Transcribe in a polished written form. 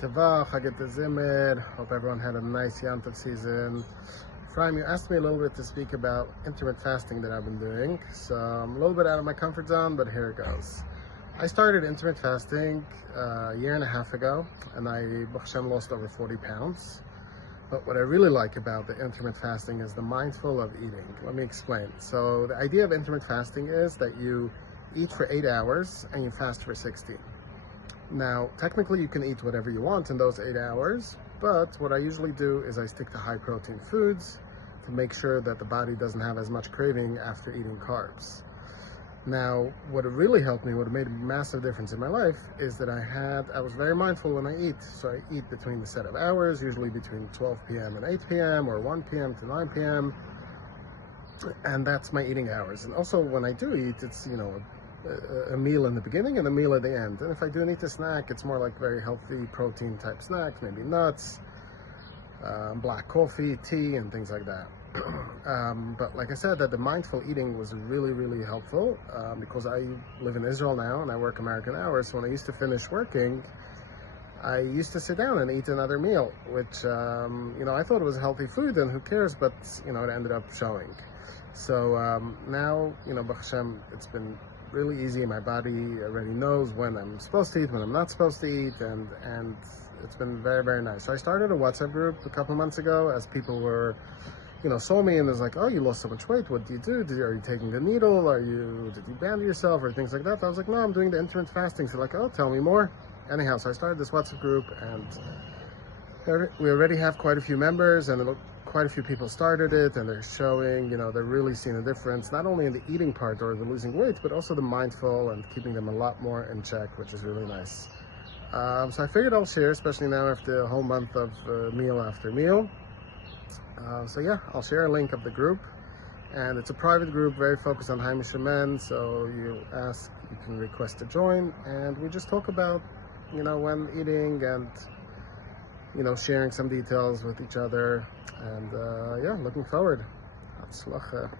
Teva, Chaget Zimmer. Hope everyone had a nice Yom Tov season. Ephraim, you asked me a little bit to speak about intermittent fasting that I've been doing. So I'm a little bit out of my comfort zone, but here it goes. I started intermittent fasting a year and a half ago, and I, Baruch Hashem, lost over 40 pounds. But what I really like about the intermittent fasting is the mindful of eating. Let me explain. So the idea of intermittent fasting is that you eat for 8 hours and you fast for 16. Now, technically you can eat whatever you want in those 8 hours, but what I usually do is I stick to high protein foods to make sure that the body doesn't have as much craving after eating carbs. Now, what really helped me, what made a massive difference in my life, is that I was very mindful when I eat. So I eat between the set of hours, usually between 12 p.m. and 8 p.m. or 1 p.m. to 9 p.m. And that's my eating hours. And also when I do eat, it's, a meal in the beginning and a meal at the end. And if I do need to snack, it's more like very healthy protein type snacks, maybe nuts, black coffee, tea, and things like that. But like I said, that the mindful eating was really, really helpful because I live in Israel now and I work American hours. So when I used to finish working, I used to sit down and eat another meal, which, I thought it was healthy food and who cares, but, it ended up showing. So now, Baruch Hashem, it's been really easy. My body already knows when I'm supposed to eat, when I'm not supposed to eat, and it's been very, very nice. So I started a WhatsApp group a couple months ago as people were, saw me and was like, oh, you lost so much weight. What do you do? Are you taking the needle? Did you band yourself or things like that? I was like, no, I'm doing the intermittent fasting. So like, oh, tell me more. Anyhow, so I started this WhatsApp group and we already have quite a few members and quite a few people started it, and they're showing, they're really seeing a difference, not only in the eating part or the losing weight, but also the mindful and keeping them a lot more in check, which is really nice. So I figured I'll share, especially now after a whole month of meal after meal. So yeah, I'll share a link of the group, and it's a private group, very focused on Haimish men, so you can request to join, and we just talk about, when eating and, sharing some details with each other, and yeah, looking forward. Hatzlacha.